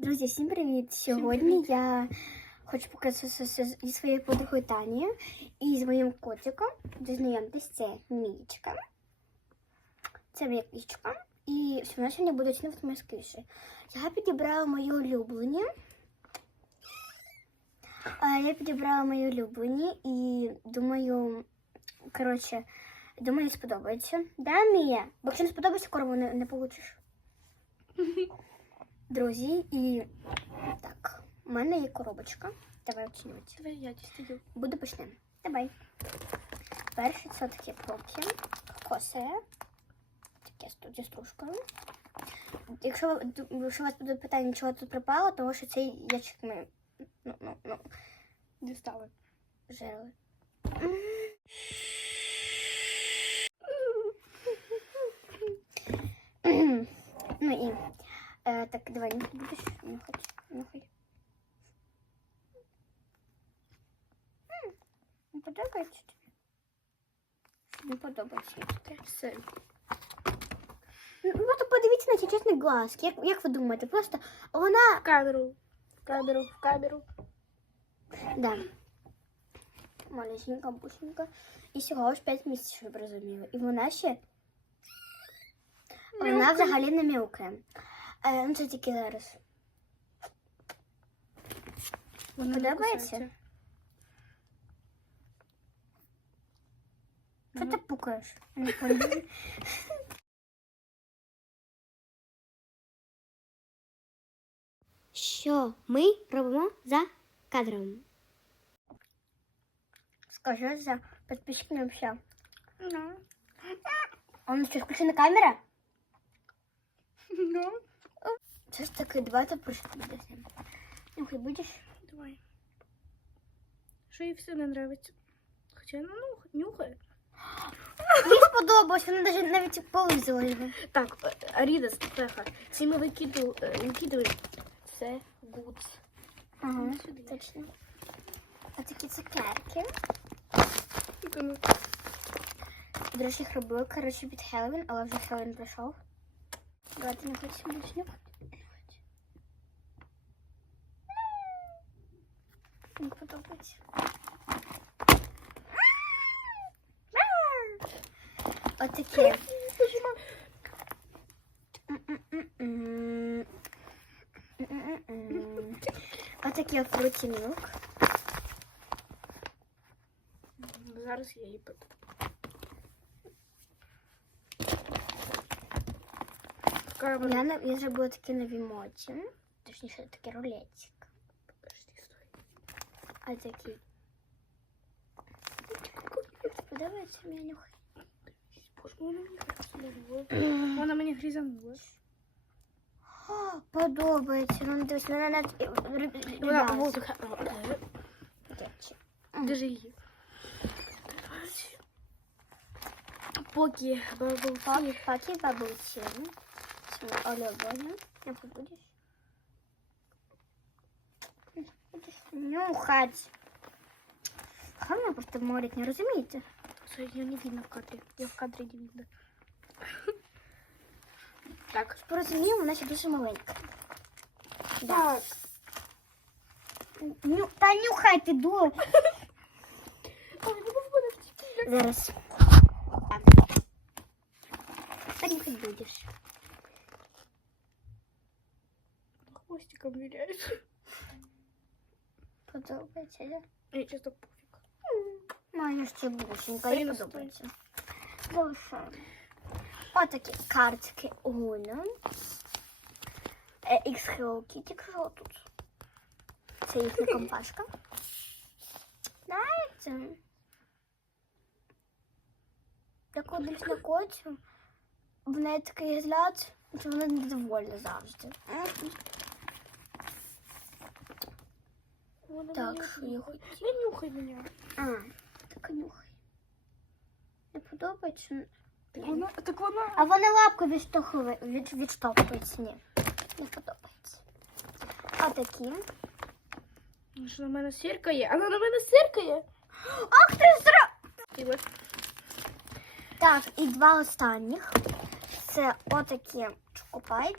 Друзі, всім привіт! Сьогодні я хочу показати зі своєю подругою Танією і з моїм котиком. Дознайомтесь, це Мічка. Це моя кішка. І вона сьогодні буде снувати мої сквіші. Я підібрала мої улюблені. Я підібрала мої улюблені і думаю, коротше, думаю, сподобається. Да, Мія? Бо якщо не сподобається, корову не, не получиш. Друзі, і так, у мене є коробочка. Давай оцінювати. Давай я дістаю. Буду почнемо. Давай. Перший це такі поки. Косе. Таке з тут зі стружкою. Якщо, якщо у вас буде питання, чого тут припало, тому що цей ящик ми ну, ну, ну, Дістали. жерли. так, давай, не будеш нюхати. Нюхай. М, Не подобається тобі? Не подобається їй таке. Все. Ну, Просто подивіться на ці чесні глазки. Як, як ви думаєте? Просто вона. В камеру. В камеру, в камеру. Да. Малюсенька, бусенька. І всього ж 5 місяців, щоб ви розуміли. І вона ще. Вона Мяукає. взагалі не мілкає. Е, ну це тільки зараз. Вона Подобається? кусається. Що Ну. ти пукаєш? Не поняла. Що ми робимо за кадром? Скажи за підписчиками все. Ну. А ну що, включена камера? Ну. Це ж таки давайте прочитаємо. Нюхай будеш? Давай. Що їй все не нравиться. Хоча ну, ну нюхає. Мені сподобалось, вона навіть навіть полизала його. Так, е, Аріда, Стефа, ці ми викиду, е, викидуємо. Це гудс. Ага, Ну, точно. А такі цукерки. Ну, До речі, їх робили, коротше, під Хеллоуін, але вже Хеллоуін пройшов. Давайте не будеш нюхати. Мені подобається. Отаке. М-м-м-м. М-м-м-м. Отаке фруті мілк. Зараз я її пишу. Камера. Я, на- я зробила такі нові моці. Точніше, такий рулетик. Подожди, стой. А такі. Подобається мені нюхай. Боже, вона мені гризанула. Вона мені гризанула. О, подобається. Ну, дивись, вона на Вона воздуха. Держи її. Поки бабусі. Паки, паки бабусі. Олюблене. Не будеш? нюхать. Хай мене просто морить, не розумієте? Все, ее не видно в кадре. Ее в кадре не видно. Так. Порозумів, вона ще дуже маленька. Так. Ню, та нюхай ти дур. Зараз. Так нюхать будеш. Хвостиком виляешь. Подобається, да? Мне честно пофиг. Моя ще бусинка, їй подобається. Залишаємо. Отакі картки Уна. X Hello Kitty, що тут? Це їхня компашка. Знаєте? Як одним на котю, в неї такий взгляд, що вона недовольна завжди. Вона Так, що я хотіла? Не нюхай меня. А, так нюхай. Не подобається? Так вона, так вона. А вони лапку відштовхує, від, відштовхують. Ні, не подобається. А такі. Що на мене сіркає? Вона на мене сіркає. Ах ти зра... Так, і два останніх. Це отакі чокопай,